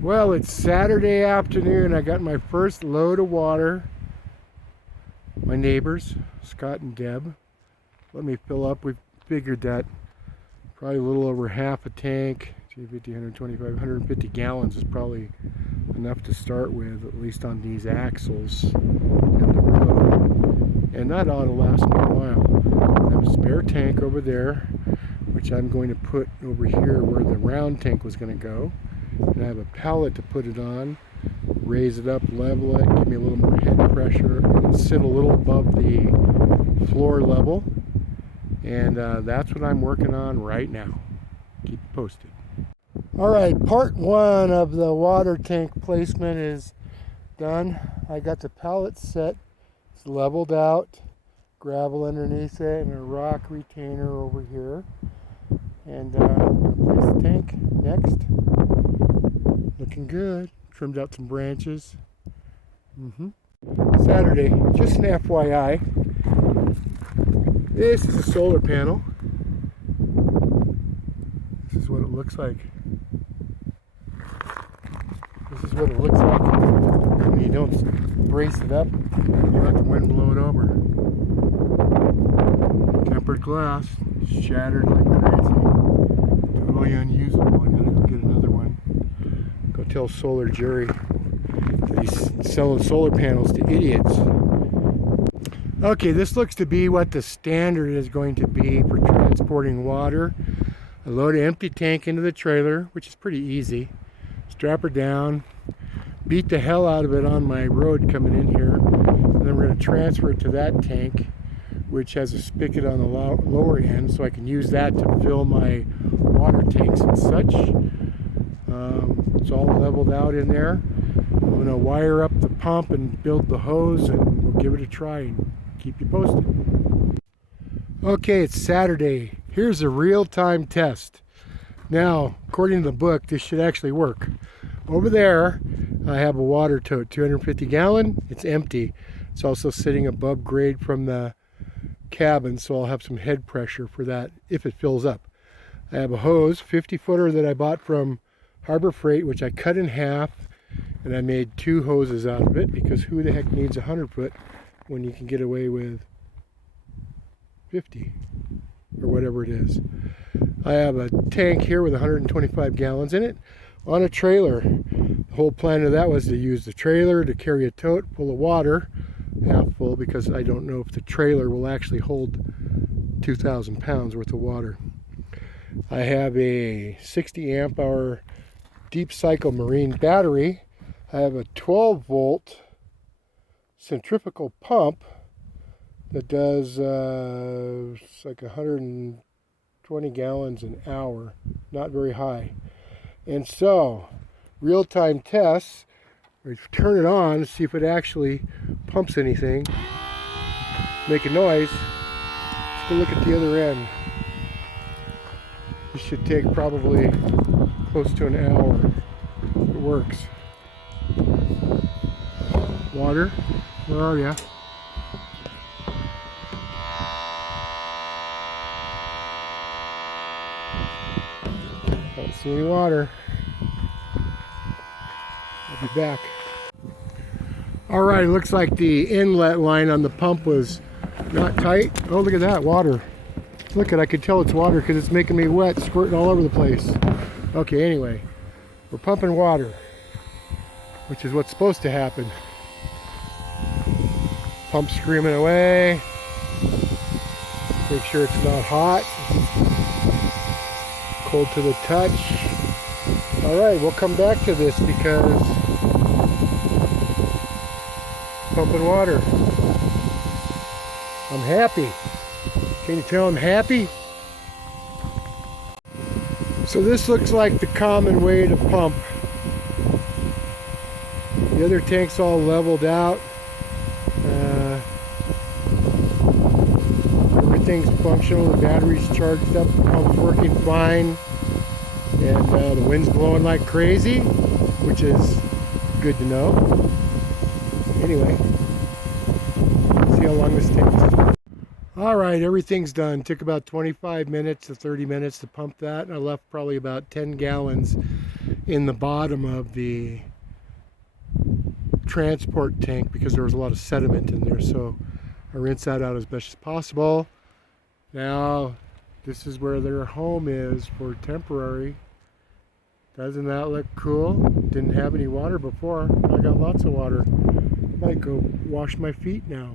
Well, it's Saturday afternoon. I got my first load of water. My neighbors, Scott and Deb, let me fill up. We figured that probably a little over half a tank, 250, 125, 150 gallons is probably enough to start with, at least on these axles in the road. And that ought to last me a while. I have a spare tank over there, which I'm going to put over here where the round tank was going to go. And I have a pallet to put it on, raise it up, level it, give me a little more head pressure, and sit a little above the floor level. And that's what I'm working on right now. Keep you posted. All right, part one of the water tank placement is done. I got the pallet set. It's leveled out, gravel underneath it, and a rock retainer over here. And I'm going to place the tank next. Looking good. Trimmed out some branches. Saturday, just an FYI. This is a solar panel. This is what it looks like. This is what it looks like when you don't brace it up. You let the wind blow it over. Tempered glass, shattered like crazy. Totally unusable. I gotta go get another one. Go tell Solar Jerry that he's selling solar panels to idiots. Okay, this looks to be what the standard is going to be for transporting water. I load an empty tank into the trailer, which is pretty easy. Strap her down, beat the hell out of it on my road coming in here, and then we're going to transfer it to that tank, which has a spigot on the lower end, so I can use that to fill my water tanks and such. It's all leveled out in there. I'm going to wire up the pump and build the hose, and we'll give it a try and keep you posted. Okay, it's Saturday. Here's a real-time test. Now, according to the book, this should actually work. Over there, I have a water tote, 250 gallon. It's empty. It's also sitting above grade from the cabin, so I'll have some head pressure for that if it fills up. I have a hose, 50-footer that I bought from Harbor Freight, which I cut in half, and I made 2 hoses out of it, because who the heck needs a 100-foot when you can get away with 50 or whatever it is. I have a tank here with 125 gallons in it on a trailer. The whole plan of that was to use the trailer to carry a tote full of water, half full, because I don't know if the trailer will actually hold 2,000 pounds worth of water. I have a 60 amp hour deep cycle marine battery. I have a 12 volt centrifugal pump that does it's like 120 gallons an hour, not very high. And so, real-time tests, we turn it on to see if it actually pumps anything, make a noise. Let's go look at the other end. This should take probably close to an hour. It works. Water, where are ya? Don't see any water. I'll be back. Alright, it looks like the inlet line on the pump was not tight. Oh, look at that, water. Look at, I could tell it's water because it's making me wet, squirting all over the place. Okay, anyway, we're pumping water, which is what's supposed to happen. Pump screaming away. Make sure it's not hot. Cold to the touch. Alright, we'll come back to this because pumping water. I'm happy. Can you tell I'm happy? So this looks like the common way to pump. The other tank's all leveled out. Everything's functional. The battery's charged up. The pump's working fine. And the wind's blowing like crazy, which is good to know. Anyway, see how long this takes. Alright, everything's done. Took about 25 minutes to 30 minutes to pump that, and I left probably about 10 gallons in the bottom of the transport tank because there was a lot of sediment in there, so I rinse that out as best as possible. Now this is where their home is for temporary. Doesn't that look cool? Didn't have any water before. I got lots of water. Might go wash my feet now.